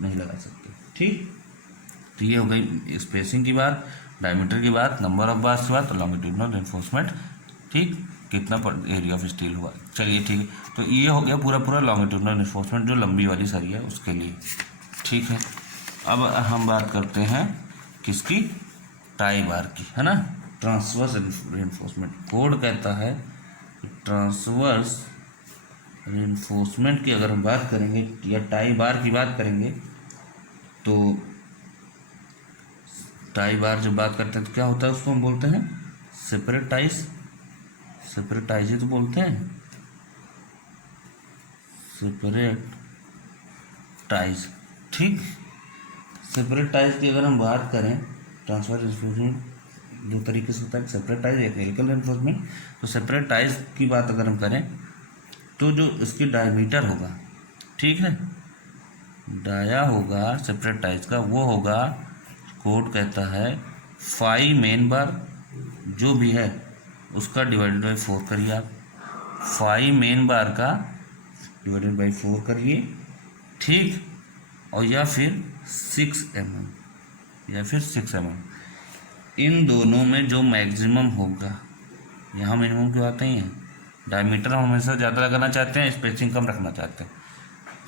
नहीं लगा सकते, ठीक। तो ये हो गई स्पेसिंग की बात, डायमीटर की बात, नंबर ऑफ बार्स की बात, लॉन्गिट्यूडनल रेनफोर्समेंट, ठीक, कितना पर एरिया ऑफ स्टील हुआ। चलिए ठीक है, तो ये हो गया पूरा लॉन्गिट्यूडनल रेनफोर्समेंट जो लंबी वाली सरिया है उसके लिए, ठीक है। अब हम बात करते हैं किसकी, टाई बार की, है ना। ट्रांसवर्स रेनफोर्समेंट कोड कहता है कि ट्रांसवर्स रेनफोर्समेंट की अगर हम बात करेंगे या टाई बार की बात करेंगे, तो टाई बार जब बात करते हैं तो क्या होता है, उसको हम बोलते हैं सेपरेट सेपरेटाइज ही तो बोलते हैं, सेपरेट टाइज। ठीक, सेपरेट टाइज की अगर हम बात करें, ट्रांसफर रिइंफोर्समेंट दो तरीके से होता है, सेपरेट टाइज एक हेलिकल रिइंफोर्समेंट। तो सेपरेट टाइज की बात अगर हम करें तो जो इसकी डायमीटर होगा, ठीक है, डाया होगा सेपरेट टाइज का, वो होगा, कोड कहता है 5 मेन बार जो भी है उसका डिवाइडेड बाई 4 करिए आप, 5 मेन बार का डिवाइडेड बाई 4 करिए, ठीक, और या फिर 6 mm या फिर 6 mm, इन दोनों में जो मैक्सिमम होगा, यहाँ मिनिमम की बात नहीं है, डायमीटर हम हमेशा ज़्यादा लगाना चाहते हैं, स्पेसिंग कम रखना चाहते हैं,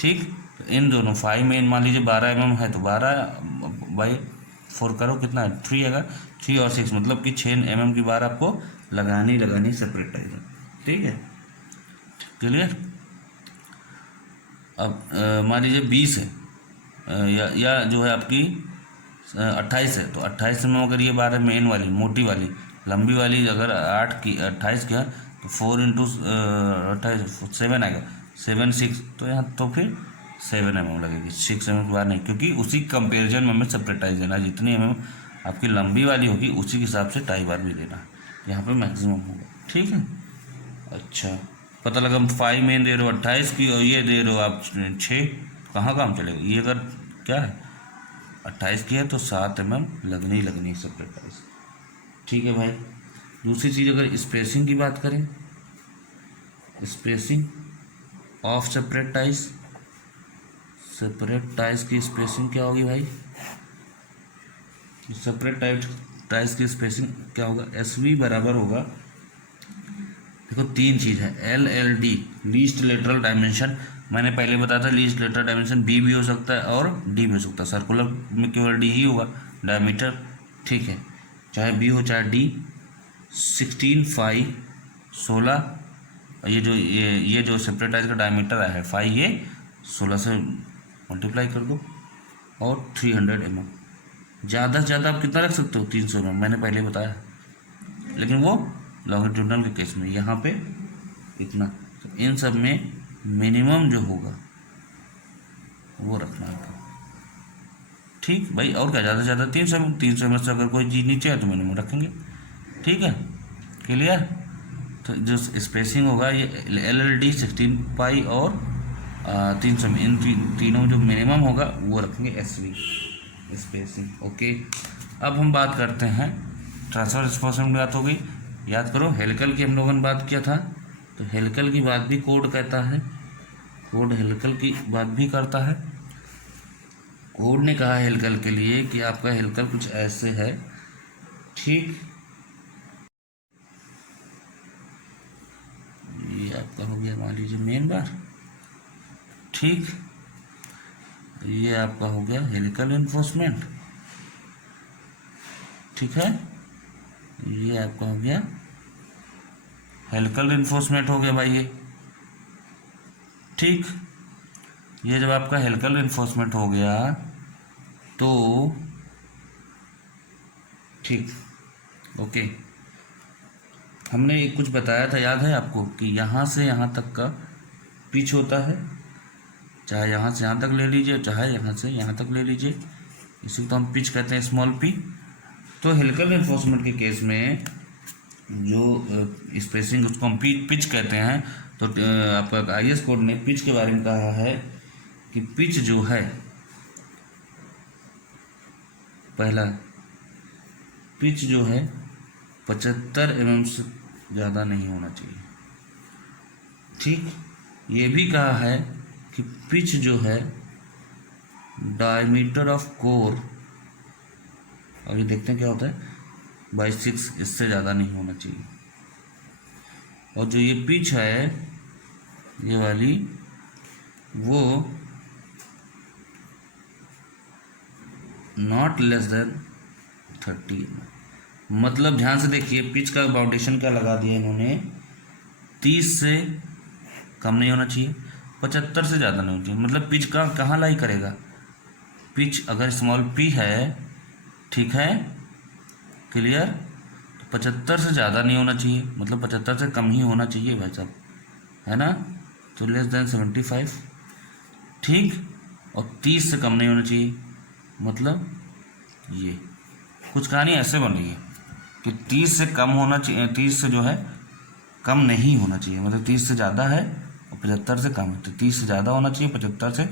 ठीक। तो इन दोनों 5 मेन मान लीजिए 12 mm है तो 12/4 करो, कितना है 3 आएगा, 3 और 6 मतलब कि 6 mm की बार आपको लगानी सेपरेट टाइज, ठीक है, क्लियर। अब मान लीजिए 20 है या जो है आपकी 28 है, तो 28 में अगर ये 12 मेन वाली मोटी वाली, लंबी वाली अगर 28 किया तो 4 इंटू 28 7 आएगा, 7 6, तो यहाँ तो फिर 7 mm लगेगी, 6 mm की बार नहीं, क्योंकि उसी कंपेरिजन में हमें सेपरेट टाइज देना, जितनी mm आपकी लंबी वाली होगी उसी के हिसाब से टाई बार भी देना, यहाँ पे मैक्सिमम होगा, ठीक है। अच्छा, पता लगा 5 मेन दे रहे हो 28 की और ये दे रहे हो आप 6, कहाँ काम चलेगा, ये अगर क्या है 28 की है तो 7 mm लगनी सेपरेट टाइज, ठीक है भाई। दूसरी चीज़ अगर स्पेसिंग की बात करें, स्पेसिंग ऑफ सेपरेट टाइज की स्पेसिंग क्या होगी भाई, सेपरेट टाइज की स्पेसिंग क्या होगा, SV बराबर होगा, देखो 3 चीज़ है, LLD लीस्ट लेटरल डायमेंशन, मैंने पहले बताया था लीस्ट लेटरल डायमेंशन B भी हो सकता है और D भी हो सकता है, सर्कुलर में केवल D ही होगा डायमीटर, ठीक है, चाहे B हो चाहे D। 16 5 16, ये जो सेपरेट टाइज का डायमीटर है 5, ये 16 से मल्टीप्लाई कर दो और 300 mm, ज़्यादा से ज़्यादा आप कितना रख सकते हो 300 mm, मैंने पहले बताया, लेकिन वो लॉन्गिट्यूडनल के केस में, यहाँ पे इतना, तो इन सब में मिनिमम जो होगा वो रखना है, ठीक भाई, और क्या, ज़्यादा से ज़्यादा 300 में से अगर कोई चीज़ नीचे है तो मिनिमम रखेंगे, ठीक है, क्लियर। तो जो स्पेसिंग होगा ये LLD 16 पाई और 300 में, इन तीनों जो मिनिमम होगा वो रखेंगे SV स्पेसिंग, ओके। अब हम बात करते हैं ट्रांसफर रिइंफोर्समेंट की बात हो गई, याद करो हेलिकल की हम लोगों ने बात किया था, तो हेलिकल की बात भी कोड कहता है, कोड हेलिकल की बात भी करता है। कोड ने कहा हेलिकल के लिए कि आपका हेलिकल कुछ ऐसे है, ठीक, ये आपका हो गया मान लीजिए मेन बार, ठीक, ये आपका हो गया हेलिकल रिइंफोर्समेंट, ठीक है, ये आपका हो गया हेलिकल रिइंफोर्समेंट हो गया भाई ये, ठीक। ये जब आपका हेलिकल रिइंफोर्समेंट हो गया तो ठीक, ओके, हमने कुछ बताया था याद है आपको कि यहाँ से यहाँ तक का पिच होता है, चाहे यहाँ से यहाँ तक ले लीजिए चाहे यहाँ से यहाँ तक ले लीजिए, इसी को हम पिच कहते हैं, स्मॉल p। तो हेलिकल रिइंफोर्समेंट के केस में जो स्पेसिंग उसको हम पिच कहते हैं, तो आपका IS कोड ने पिच के बारे में कहा है कि पिच जो है, पहला पिच जो है 75 mm से ज़्यादा नहीं होना चाहिए, ठीक। ये भी कहा है कि पिच जो है डायमीटर ऑफ कोर, अभी देखते हैं क्या होता है, बाई 6, इससे ज़्यादा नहीं होना चाहिए, और जो ये पिच है ये वाली वो नॉट लेस देन 30 mm, मतलब ध्यान से देखिए पिच का बाउंडेशन क्या लगा दिया इन्होंने, 30 से कम नहीं होना चाहिए, 75 से ज़्यादा नहीं होना चाहिए, मतलब पिच का कहाँ लाई करेगा, पिच अगर स्मॉल p है, ठीक है, क्लियर, 75 से ज़्यादा नहीं होना चाहिए, मतलब 75 से कम ही होना चाहिए भाई साहब, है ना। तो लेस देन 75, ठीक। और 30 से कम नहीं होना चाहिए, मतलब ये कुछ कहानी ऐसे बन रही है कि 30 से कम होना चाहिए, 30 से जो है कम नहीं होना चाहिए, मतलब 30 से ज़्यादा है और 75 से कम है, तो 30 से ज़्यादा होना चाहिए, 75 से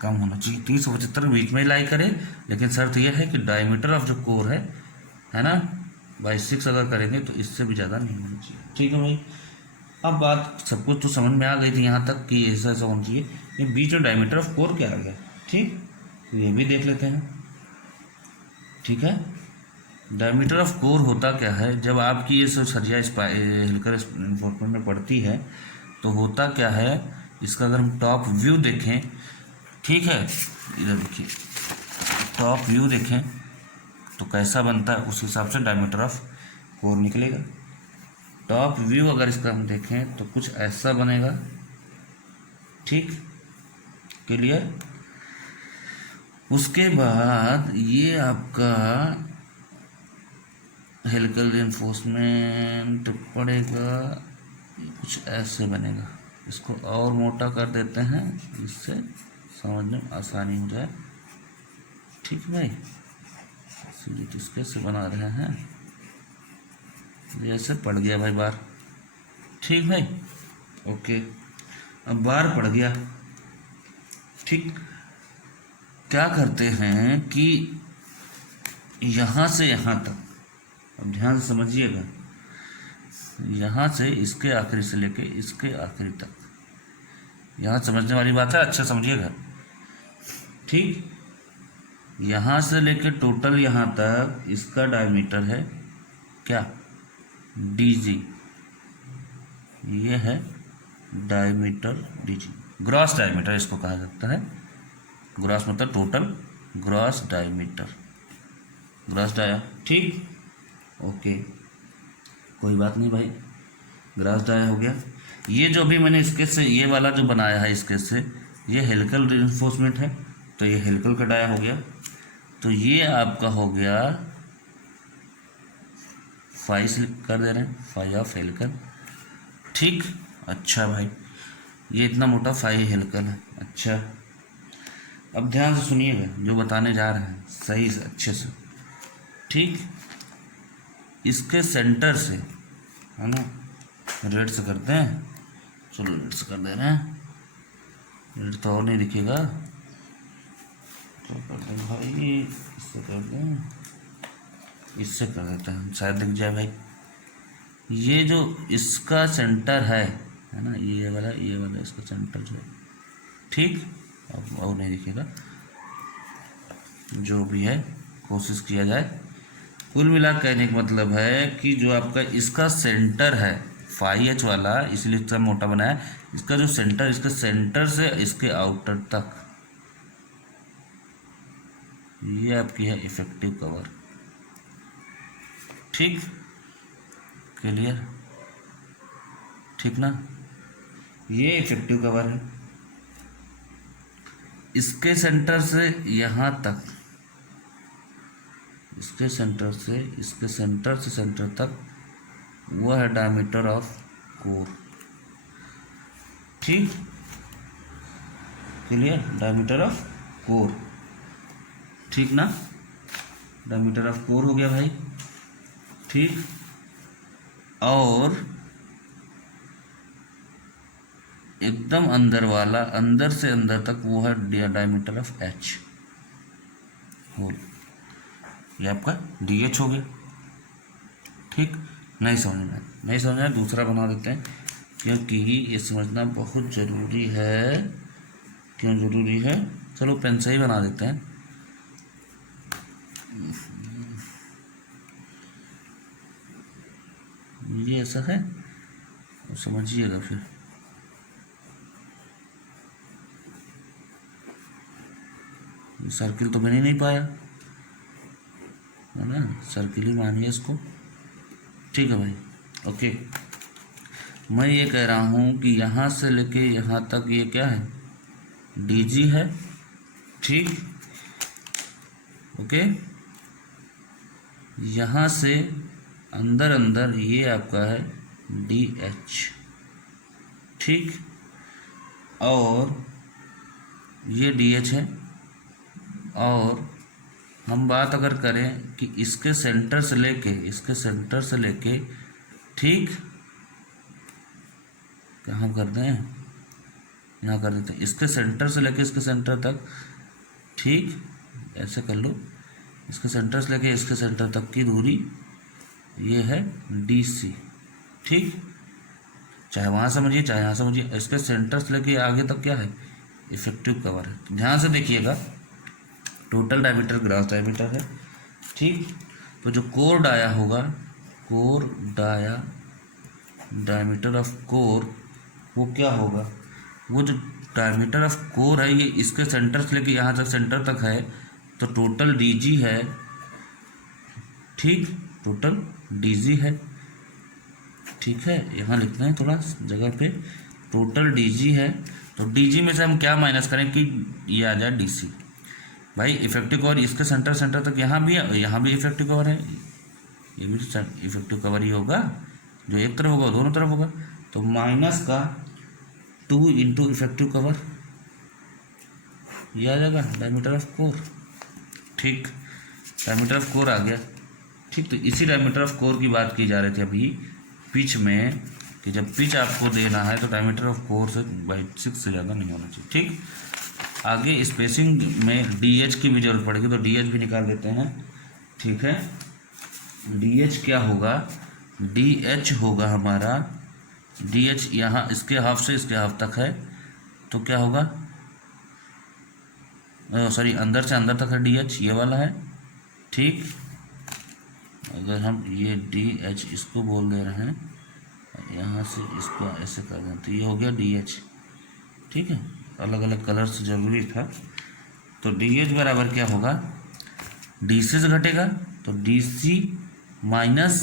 कम होना चाहिए। 30 और 75 के बीच में ही लाई करे, लेकिन शर्त यह है कि डायमीटर ऑफ जो कोर है ना, बाई 6 अगर करेंगे तो इससे भी ज़्यादा नहीं होना चाहिए। ठीक है भाई, अब बात सब कुछ तो समझ में आ गई थी यहाँ तक कि ऐसा ऐसा होना चाहिए। ये बीच में डायमीटर ऑफ कोर क्या आ गया, ठीक, तो ये भी देख लेते हैं। ठीक है, डायमीटर ऑफ कोर होता क्या है, जब आपकी ये सब सरिया हेलिकल रेनफोर्समेंट में पड़ती है तो होता क्या है, इसका अगर हम टॉप व्यू देखें, ठीक है, इधर देखिए टॉप व्यू देखें तो कैसा बनता है, उस हिसाब से डायमीटर ऑफ कोर निकलेगा। टॉप व्यू अगर इसका हम देखें तो कुछ ऐसा बनेगा, ठीक, क्लियर। उसके बाद ये आपका हेलिकल रेनफोर्समेंट पड़ेगा, कुछ ऐसे बनेगा। इसको और मोटा कर देते हैं जिससे समझने में आसानी हो जाए। ठीक भाई, इसके से बना रहे हैं, जैसे पड़ गया भाई बार। ठीक भाई, ओके, अब बार पड़ गया, ठीक। क्या करते हैं कि यहाँ से यहाँ तक, अब ध्यान से समझिएगा, यहाँ से इसके आखिरी से लेके इसके आखिरी तक, यहाँ समझने वाली बात है, अच्छा समझिएगा, ठीक। यहाँ से लेके टोटल यहाँ तक इसका डायमीटर है क्या, डीजी, ये है डायमीटर डीजी, ग्रॉस डायमीटर इसको कहा जाता है। ग्रॉस मतलब total, gross diameter, gross dia, ठीक, ओके, कोई बात नहीं भाई, ग्रॉस डाया हो गया। ये जो भी मैंने इसके से ये वाला जो बनाया है इसके से, ये हेलिकल रेनफोर्समेंट है, तो ये हेलिकल का डाया हो गया, तो ये आपका हो गया फाई कर दे रहे हैं, फाई ऑफ हेलिकल, ठीक। अच्छा भाई, ये इतना मोटा फाई हेलिकल है, अच्छा। अब ध्यान से सुनिएगा जो बताने जा रहे हैं, सही से अच्छे से, ठीक। इसके सेंटर से, है ना, रेड से करते हैं, चलो रेड से कर दे रहे हैं, रेड तो और नहीं दिखेगा, तो कर दें भाई, इससे कर दें, इससे कर देते हैं, शायद दिख जाए भाई। ये जो इसका सेंटर है ना, ये वाला इसका सेंटर जो है, ठीक। अब और नहीं दिखेगा, जो भी है कोशिश किया जाए। कुल मिला कहने का मतलब है कि जो आपका इसका सेंटर है फाई एच वाला, इसलिए इतना मोटा बनाया, इसका जो सेंटर, इसके सेंटर से इसके आउटर तक, ये आपकी है इफेक्टिव कवर, ठीक, क्लियर, ठीक ना, ये इफेक्टिव कवर है। इसके सेंटर से यहाँ तक, इसके सेंटर से इसके सेंटर से सेंटर तक, वो है डायमीटर ऑफ कोर, ठीक, क्लियर, डायमीटर ऑफ कोर, ठीक ना, डायमीटर ऑफ कोर हो गया भाई, ठीक। और एकदम अंदर वाला, अंदर से अंदर तक, वो है डायमीटर ऑफ एच होल, ये आपका डी एच हो गया, ठीक। नहीं समझ में दूसरा बना देते हैं, क्योंकि ये समझना बहुत ज़रूरी है। क्यों ज़रूरी है, चलो पेन से ही बना देते हैं। ये ऐसा है, और समझिएगा फिर, सर्किल तो बन ही नहीं पाया, है ना, सर्किल ही मानिए इसको, ठीक है भाई, ओके। मैं ये कह रहा हूँ कि यहाँ से लेके यहाँ तक ये क्या है, डीजी है, ठीक, ओके। यहाँ से अंदर अंदर ये आपका है डी एच, ठीक, और ये डी एच है। और हम बात अगर करें कि इसके सेंटर से लेके ठीक, क्या हम करते हैं, यहाँ कर देते हैं, इसके सेंटर से लेके इसके सेंटर तक, ठीक, ऐसे कर लो, इसके सेंटर से लेके इसके सेंटर तक की दूरी ये है डी सी, ठीक, चाहे वहाँ समझिए चाहे यहाँ समझिए, इसके सेंटर से लेके आगे तक क्या है, इफेक्टिव कवर है। ध्यान से देखिएगा, टोटल डायमीटर ग्रॉस डायमीटर है, ठीक। तो जो कोर डाया होगा, core dia diameter of core, वो क्या होगा, वो जो डायमीटर ऑफ कोर है ये इसके सेंटर से लेके यहाँ तक सेंटर तक है, तो टोटल डीजी है, ठीक, टोटल डीजी है, ठीक है। यहाँ लिखना है थोड़ा जगह पे, टोटल डीजी है। तो डीजी में से हम क्या माइनस करें कि ये आ जाए डीसी। भाई इफेक्टिव कवर इसके सेंटर तक यहाँ भी है, यहाँ भी इफेक्टिव कवर है, ये भी इफेक्टिव कवर ही होगा, जो एक तरफ होगा दोनों तरफ होगा। तो माइनस का 2 इंटू इफेक्टिव कवर, ये आ जाएगा डायमीटर ऑफ कोर, ठीक, डायमीटर ऑफ कोर आ गया, ठीक। तो इसी डायमीटर ऑफ कोर की बात की जा रही थी अभी पिच में, कि जब पिच आपको देना है तो डायमीटर ऑफ कोर से बाई 6 से ज़्यादा नहीं होना चाहिए, ठीक। आगे स्पेसिंग में डीएच की भी जरूरत पड़ेगी, तो डीएच भी निकाल देते हैं, ठीक है। डीएच क्या होगा, डीएच होगा हमारा, डीएच यहाँ इसके हाफ से इसके हाफ तक है, तो क्या होगा, सॉरी अंदर से अंदर तक है डीएच, ये वाला है, ठीक। अगर हम ये डीएच इसको बोल दे रहे हैं, यहाँ से इसको ऐसे कर दें तो ये हो गया डीएच, ठीक है। अलग अलग कलर्स जरूरी था। तो डीएच बराबर क्या होगा, डीसी से घटेगा तो डीसी माइनस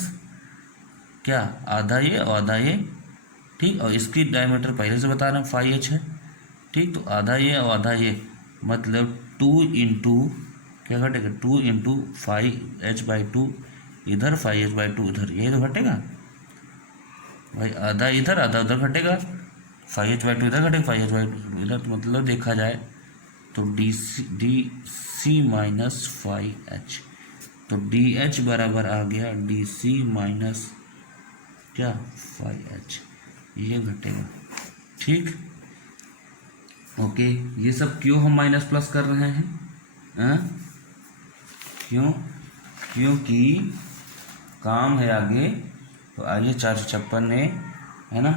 क्या, आधा ये और आधा ये, ठीक। और इसकी डायमीटर पहले से बता रहे हैं 5h है, ठीक। तो आधा ये और आधा ये, मतलब 2 इंटू क्या घटेगा, 2 इंटू 5h/2 इधर, 5h/2 इधर, ये तो घटेगा भाई, आधा इधर आधा उधर घटेगा, 5h/2 इधर घटेगा, 5h/2 इधर। तो मतलब देखा जाए तो डी माइनस 5h, तो DH बराबर आ गया DC माइनस क्या 5h, ये घटेगा, ठीक। ओके, ये सब क्यों हम माइनस प्लस कर रहे हैं, क्यों, क्योंकि काम है आगे। तो आइए 456 ने, है ना,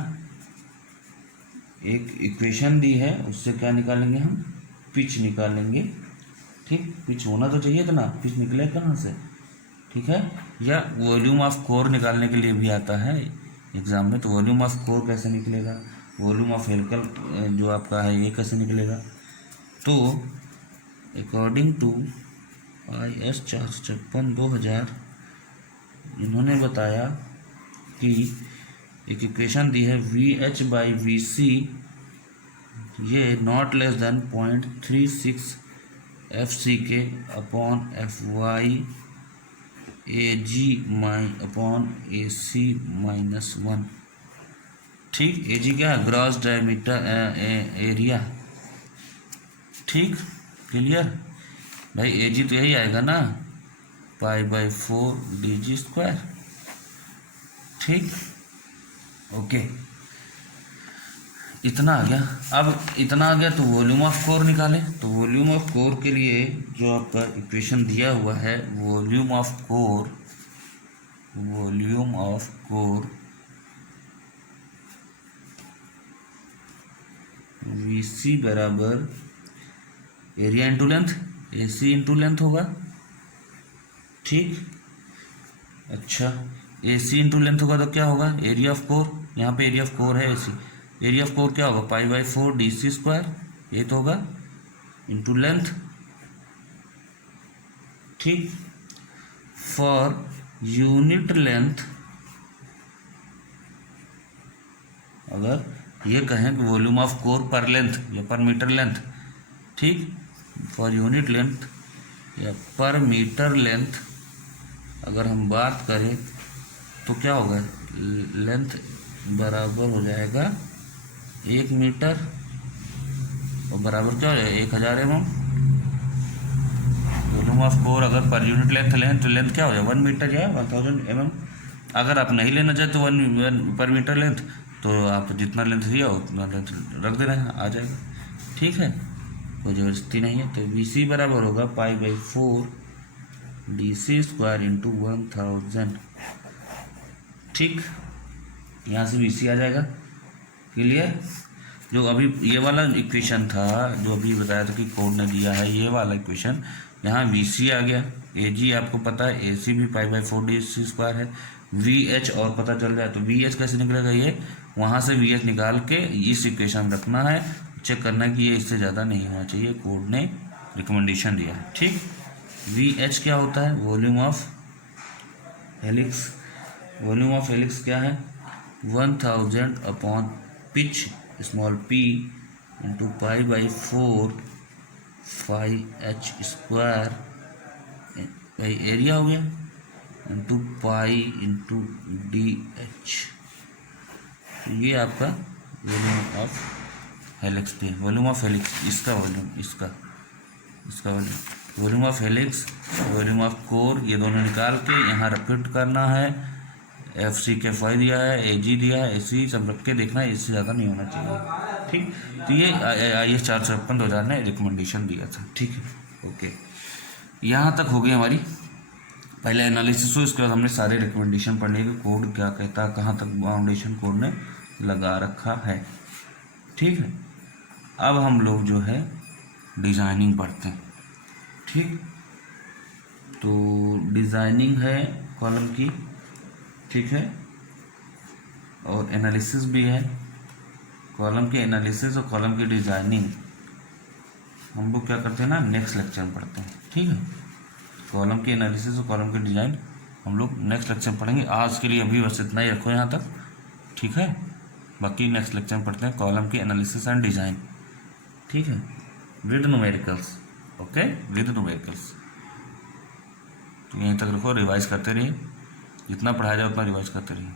एक इक्वेशन दी है, उससे क्या निकालेंगे हम, पिच निकालेंगे, ठीक। पिच होना तो चाहिए था ना, पिच निकले कहाँ से, ठीक है। या वॉल्यूम ऑफ कोर निकालने के लिए भी आता है एग्जाम में, तो वॉल्यूम ऑफ कोर कैसे निकलेगा, वॉल्यूम ऑफ हेलिकल जो आपका है ये कैसे निकलेगा। तो अकॉर्डिंग टू IS 456/2000 इन्होंने बताया कि एक इक्वेशन दी है VH/VC, ये not less than 0.36 FCK upon FY AG upon AC -1, ठीक। AG क्या है, ग्रॉस डायमीटर एरिया, ठीक, क्लियर भाई। AG तो यही आएगा ना, π/4 DG², ठीक। ओके, इतना आ गया। अब इतना आ गया तो वॉल्यूम ऑफ कोर निकालें। तो वॉल्यूम ऑफ कोर के लिए जो आपका इक्वेशन दिया हुआ है, वॉल्यूम ऑफ कोर VC बराबर area into length, AC into length होगा, ठीक। अच्छा, AC इंटू लेंथ होगा तो क्या होगा, एरिया ऑफ कोर, यहाँ पे एरिया ऑफ कोर है AC, एरिया ऑफ कोर क्या होगा, π/4 DC², ये तो होगा, इंटू लेंथ, ठीक। फॉर यूनिट लेंथ, अगर ये कहें कि वॉल्यूम ऑफ कोर पर लेंथ या पर मीटर लेंथ, ठीक, फॉर यूनिट लेंथ या पर मीटर लेंथ अगर हम बात करें तो क्या होगा, लेंथ बराबर हो जाएगा 1 मीटर और बराबर क्या हो जाएगा 1000 mm। वॉल्यूम ऑफ कोर अगर पर यूनिट लेंथ लें तो लेंथ क्या हो जाएगा 1 मीटर या 1000 mm। अगर आप नहीं लेना चाहते तो 1 पर मीटर लेंथ, तो आप जितना लेंथ दिया उतना लेंथ रख देना है, आ जाएगा। ठीक है, कोई ज़बरदस्ती नहीं है। तो वी सी बराबर होगा π/4 DC² इंटू 1000। ठीक, यहाँ से वी सी आ जाएगा। क्लियर। जो अभी ये वाला इक्वेशन था जो अभी बताया था कि कोड ने दिया है, ये वाला इक्वेशन यहाँ वी सी आ गया। ए जी आपको पता है, ए सी भी π/4 DC² है। वी एच और पता चल जाए तो वी एच कैसे निकलेगा, ये वहाँ से वी एच निकाल के इस इक्वेशन में रखना है, चेक करना है कि ये इससे ज़्यादा नहीं होना चाहिए, कोड ने रिकमेंडेशन दिया है। ठीक, वी एच क्या होता है, volume of helix. Volume of helix क्या है 1000 upon pitch small p into π/4 πh² भाई एरिया हो गया इंटू पाई इंटू DH। ये आपका वॉल्यूम ऑफ हेलिक्स थी। वॉल्यूम ऑफ हेलिक्स इसका वॉल्यूम, इसका volume of helix, volume of core, ये दोनों निकाल के यहाँ रिपीट करना है। FC के फाई दिया है, AG दिया है, AC सब रख के देखना है, इससे ज़्यादा नहीं होना चाहिए। ठीक, तो ये IS 456/2000 ने रिकमेंडेशन दिया था। ठीक है, ओके, यहाँ तक हो गई हमारी पहले एनालिसिस हो। इसके बाद हमने सारे रिकमेंडेशन पढ़ लिए कि कोड क्या कहता है, कहाँ तक फाउंडेशन कोड ने लगा रखा है। ठीक है, अब हम लोग जो है डिज़ाइनिंग पढ़ते हैं। ठीक, तो डिज़ाइनिंग है कॉलम की, ठीक है, और एनालिसिस भी है। कॉलम की एनालिसिस और कॉलम की डिज़ाइनिंग हम लोग क्या करते हैं ना, नेक्स्ट लेक्चर में पढ़ते हैं। ठीक है, कॉलम की एनालिसिस और कॉलम की डिज़ाइन हम लोग नेक्स्ट लेक्चर में पढ़ेंगे। आज के लिए अभी बस इतना ही रखो यहाँ तक। ठीक है, बाकी नेक्स्ट लेक्चर में पढ़ते हैं कॉलम की एनालिसिस एंड डिज़ाइन। ठीक है, with numericals. Okay, with numericals. तो यहीं तक रखो, रिवाइज करते रहिए, जितना पढ़ाया जाए उतना रिवाइज करते रहिए।